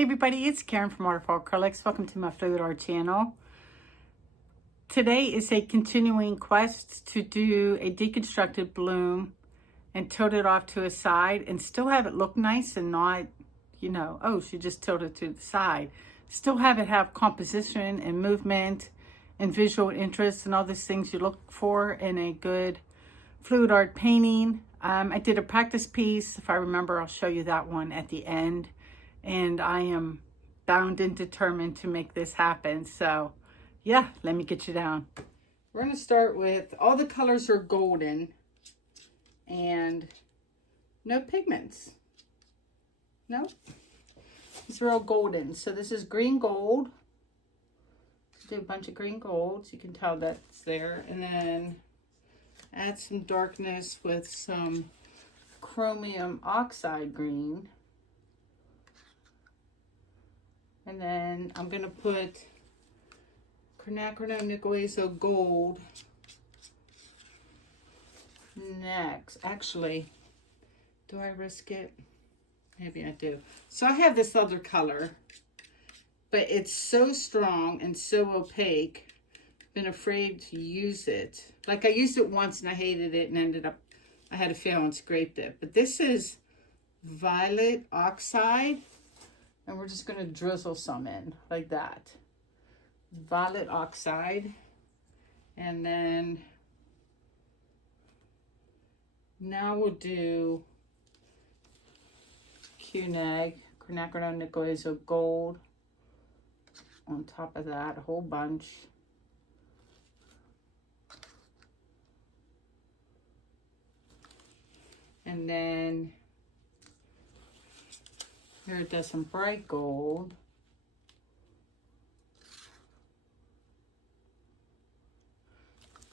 Hey everybody, it's Karen from Waterfall Acrylics. Welcome to my fluid art channel. Today is a continuing quest to do a deconstructed bloom and tilt it off to a side and still have it look nice and not, oh, she just tilted to the side. Still have it have composition and movement and visual interest and all these things you look for in a good fluid art painting. I did a practice piece. If I remember, I'll show you that one at the end. And I am bound and determined to make this happen. So yeah, let me get you down. We're going to start with, all the colors are golden and no pigments. No, these are all golden. So this is green gold. Do a bunch of green golds. You can tell that's there. And then add some darkness with some chromium oxide green. And then I'm going to put quinacridone nickel azo gold next. Actually, do I risk it? Maybe I do. So I have this other color, but it's so strong and so opaque. I've been afraid to use it. Like I used it once and I hated it and ended up, I had to fail and scraped it. But this is violet oxide. And we're just going to drizzle some in like that. Violet oxide. And then now we'll do QNAG, quinacridone nickel azo gold on top of that, a whole bunch. And then here it does some bright gold.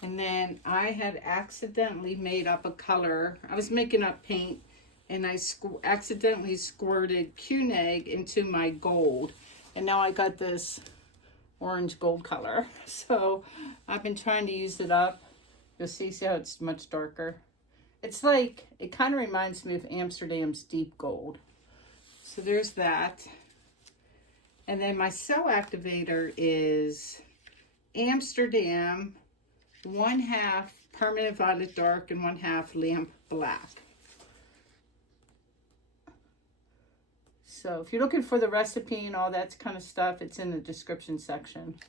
And then I had accidentally made up a color. I was making up paint and I accidentally squirted QNAG into my gold. And now I got this orange gold color. So I've been trying to use it up. You'll see how it's much darker. It's like, it kind of reminds me of Amsterdam's deep gold. So there's that. And then my cell activator is Amsterdam, 1/2 permanent violet dark and 1/2 lamp black. So if you're looking for the recipe and all that kind of stuff, it's in the description section.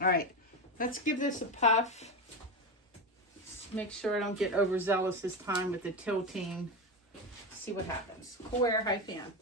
All right, let's give this a puff. Let's make sure I don't get overzealous this time with the tilting. See what happens. Cool air, high fan.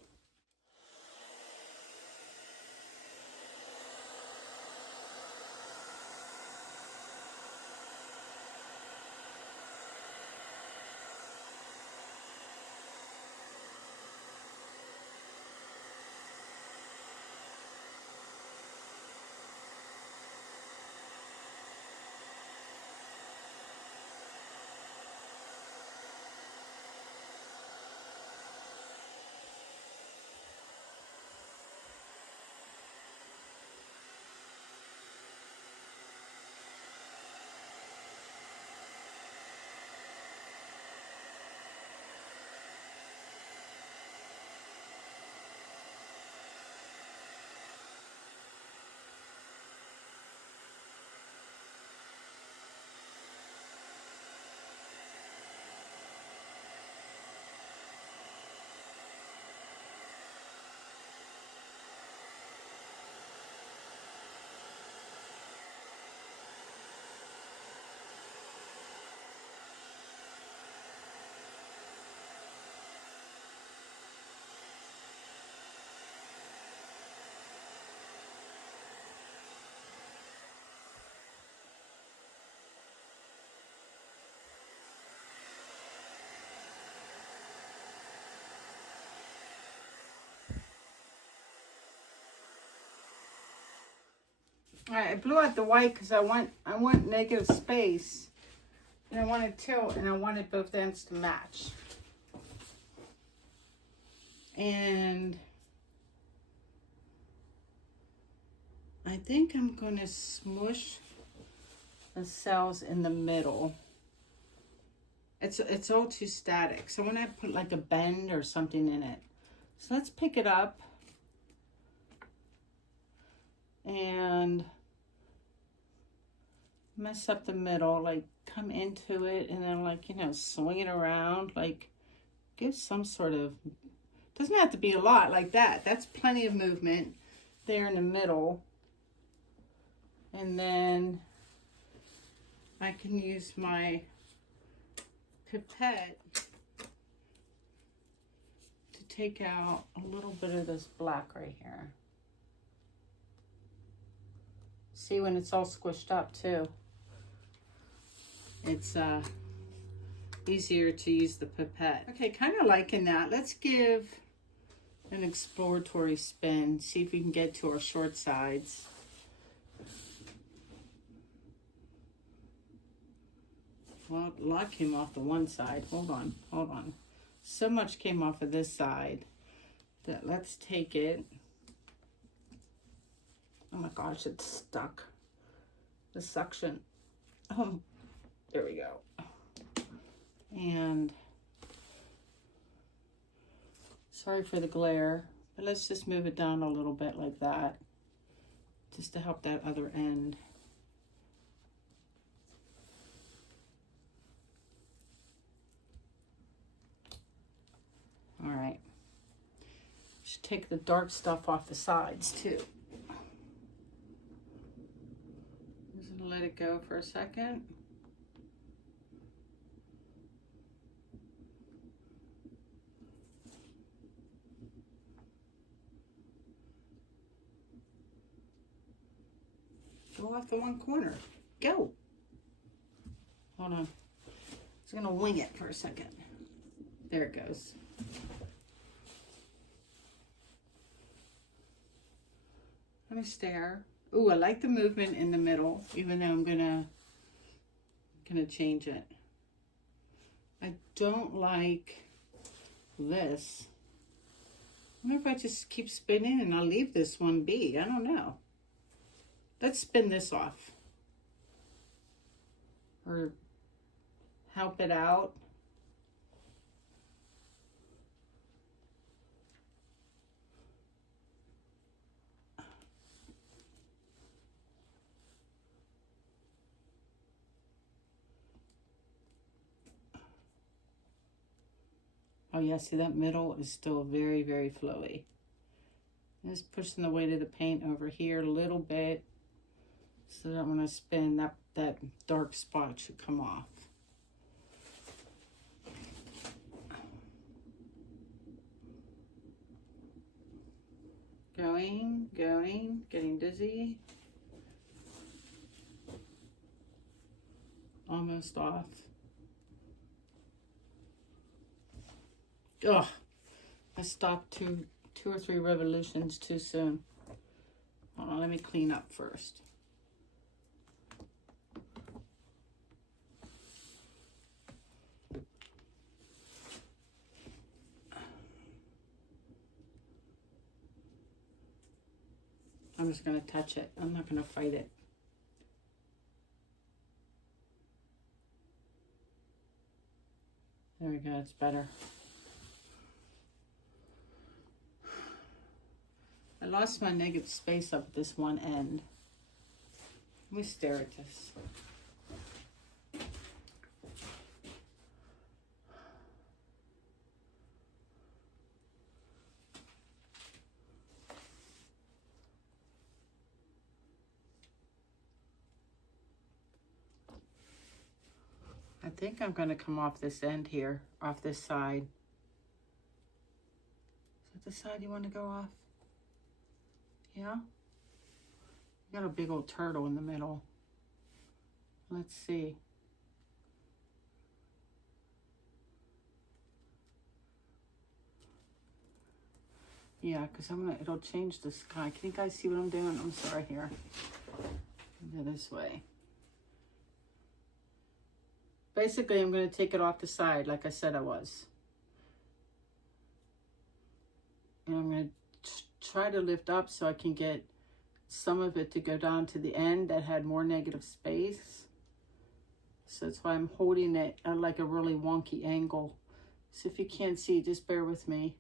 All right, I blew out the white because I want negative space, and I wanted tilt, and I wanted both ends to match. And I think I'm going to smush the cells in the middle. It's all too static, so when I put like a bend or something in it, So let's pick it up and mess up the middle, like come into it and then, like, you know, swing it around, like give some sort of, doesn't have to be a lot like that. That's plenty of movement there in the middle. And then I can use my pipette to take out a little bit of this black right here. See, when it's all squished up too, it's easier to use the pipette. Okay, kind of liking that. Let's give an exploratory spin, see if we can get to our short sides. Well, a lot came off the one side. Hold on. So much came off of this side that let's take it. Oh my gosh, it's stuck. The suction. Oh, there we go. And sorry for the glare, but let's just move it down a little bit like that, just to help that other end. All right. Should take the dark stuff off the sides too. Just gonna let it go for a second. Go off the one corner. Go. Hold on. Just gonna wing it for a second. There it goes. Let me stare. Ooh, I like the movement in the middle, even though I'm gonna change it. I don't like this. I wonder if I just keep spinning and I'll leave this one be. I don't know. Let's spin this off. Or help it out. Oh yeah, see that middle is still very, very flowy. Just pushing the weight of the paint over here a little bit so that when I spin, that dark spot should come off. Going, getting dizzy. Almost off. Ugh, I stopped two or three revolutions too soon. Hold on, let me clean up first. I'm just going to touch it. I'm not going to fight it. There we go, it's better. I lost my negative space up at this one end. Let me stare at this. I think I'm going to come off this end here, off this side. Is that the side you want to go off? Yeah? You got a big old turtle in the middle. Let's see. Yeah, because it'll change the sky. Can you guys see what I'm doing? I'm sorry here. Go this way. Basically, I'm going to take it off the side like I said I was. And I'm going to try to lift up so I can get some of it to go down to the end that had more negative space. So that's why I'm holding it at like a really wonky angle. So if you can't see, just bear with me.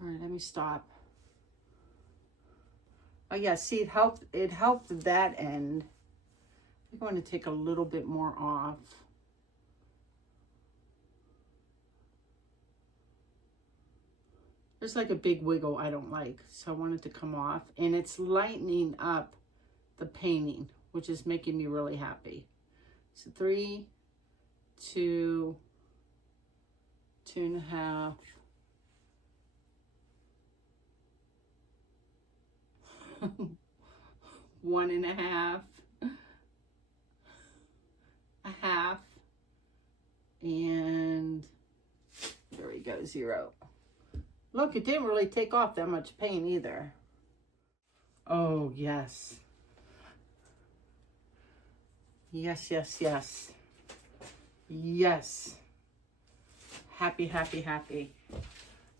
All right, let me stop. Oh yeah, see, it helped that end. I'm going to take a little bit more off. There's like a big wiggle I don't like, so I want it to come off. And it's lightening up the painting, which is making me really happy. So 3, 2, 2.5. One and a half, a half, and there we go, 0. Look, it didn't really take off that much paint either. Oh, yes. Yes, yes, yes. Yes. Happy, happy, happy.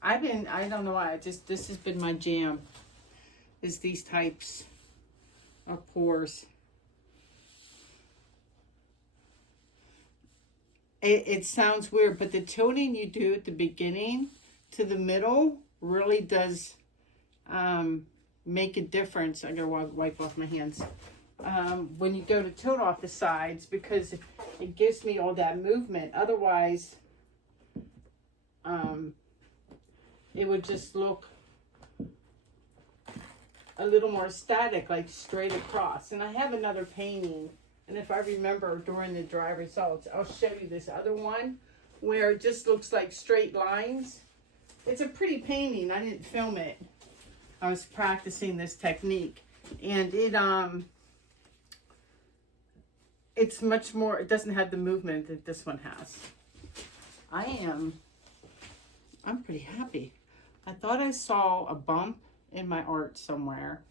I don't know why, this has been my jam, is these types of pours. It sounds weird, but the tilting you do at the beginning to the middle really does make a difference. I gotta wipe off my hands. When you go to tilt off the sides, because it gives me all that movement. Otherwise, it would just look a little more static, like straight across. And I have another painting, and if I remember during the dry results, I'll show you this other one where it just looks like straight lines. It's a pretty painting. I didn't film it. I was practicing this technique, and it's much more, it doesn't have the movement that this one has. I'm pretty happy. I thought I saw a bump in my art somewhere,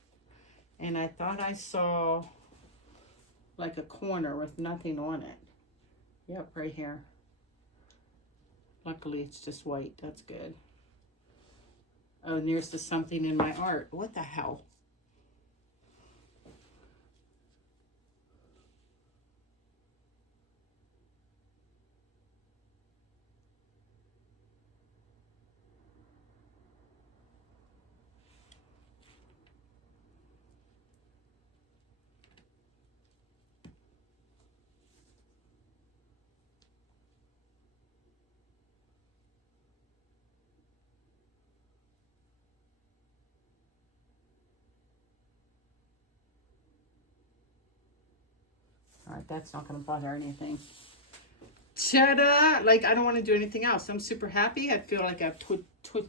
and I thought I saw like a corner with nothing on it. Yep, right here. Luckily it's just white. That's good. Oh, and there's the something in my art. What the hell? All right, that's not going to bother anything. Ta-da! Like, I don't want to do anything else. I'm super happy. I feel like I've twilted.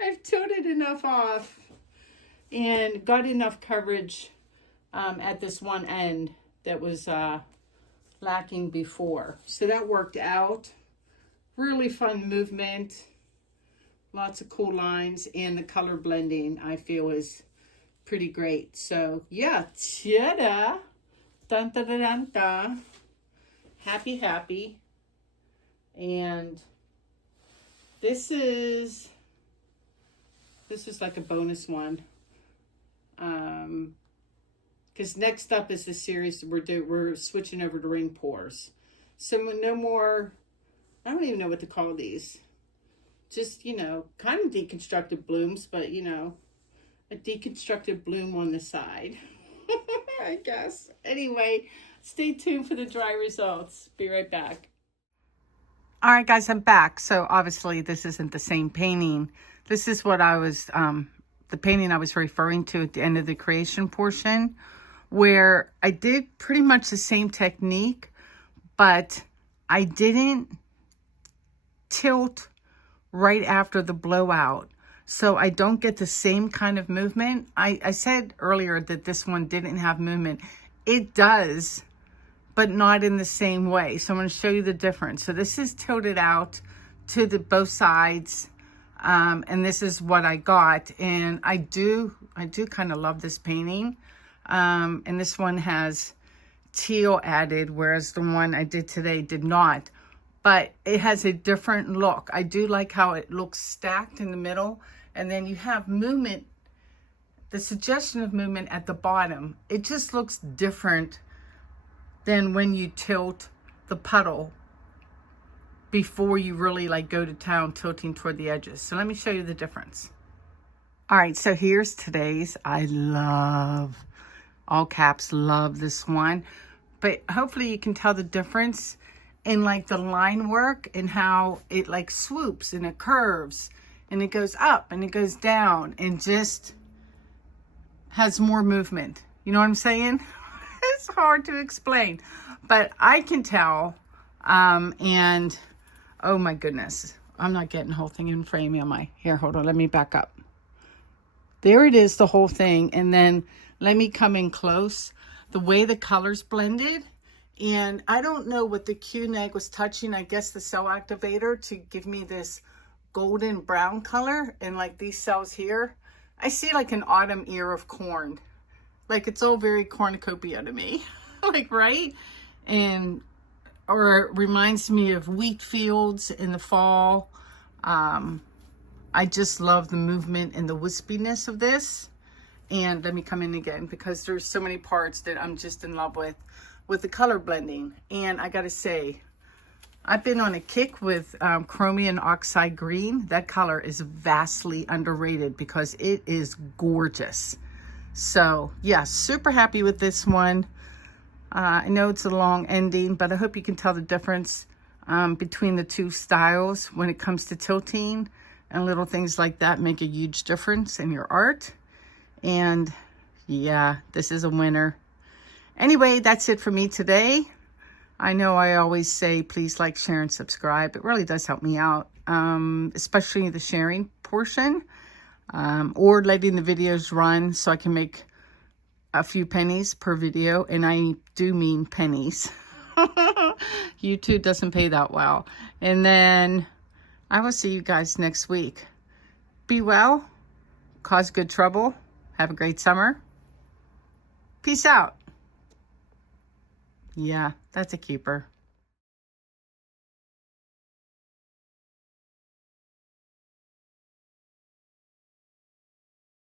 I've tilted enough off and got enough coverage at this one end that was lacking before. So that worked out. Really fun movement. Lots of cool lines, and the color blending I feel is pretty great. So yeah, ta-da, dun dun dun dun dun. Happy, happy. And this is like a bonus one, because next up is the series we're switching over to ring pours. So no more, I don't even know what to call these, just, you know, kind of deconstructed blooms, but you know, a deconstructed bloom on the side. I guess. Anyway, stay tuned for the dry results. Be right back. All right, guys, I'm back. So obviously this isn't the same painting. This is what I was, the painting I was referring to at the end of the creation portion, where I did pretty much the same technique, but I didn't tilt right after the blowout. So I don't get the same kind of movement. I said earlier that this one didn't have movement. It does, but not in the same way. So I'm going to show you the difference. So this is tilted out to the both sides. And this is what I got. And I do kind of love this painting. And this one has teal added, whereas the one I did today did not. But it has a different look. I do like how it looks stacked in the middle. And then you have movement, the suggestion of movement at the bottom. It just looks different than when you tilt the puddle before you really like go to town tilting toward the edges. So let me show you the difference. All right, so here's today's. I love, all caps, love this one. But hopefully you can tell the difference in like the line work and how it like swoops and it curves and it goes up and it goes down and just has more movement. You know what I'm saying? It's hard to explain, but I can tell. And oh my goodness, I'm not getting the whole thing in frame, am I? Here, hold on, let me back up. There it is, the whole thing. And then let me come in close. The way the colors blended, and I don't know what the Q-neg was touching. I guess the cell activator to give me this golden brown color. And like these cells here, I see like an autumn ear of corn. Like it's all very cornucopia to me, like, right? And, or it reminds me of wheat fields in the fall. I just love the movement and the wispiness of this. And let me come in again because there's so many parts that I'm just in love with the color blending. And I gotta say, I've been on a kick with chromium oxide green. That color is vastly underrated because it is gorgeous. So yeah, super happy with this one. I know it's a long ending, but I hope you can tell the difference between the two styles when it comes to tilting, and little things like that make a huge difference in your art. And yeah, this is a winner. Anyway, that's it for me today. I know I always say, please like, share, and subscribe. It really does help me out, especially the sharing portion, or letting the videos run so I can make a few pennies per video. And I do mean pennies. YouTube doesn't pay that well. And then I will see you guys next week. Be well, cause good trouble. Have a great summer. Peace out. Yeah, that's a keeper.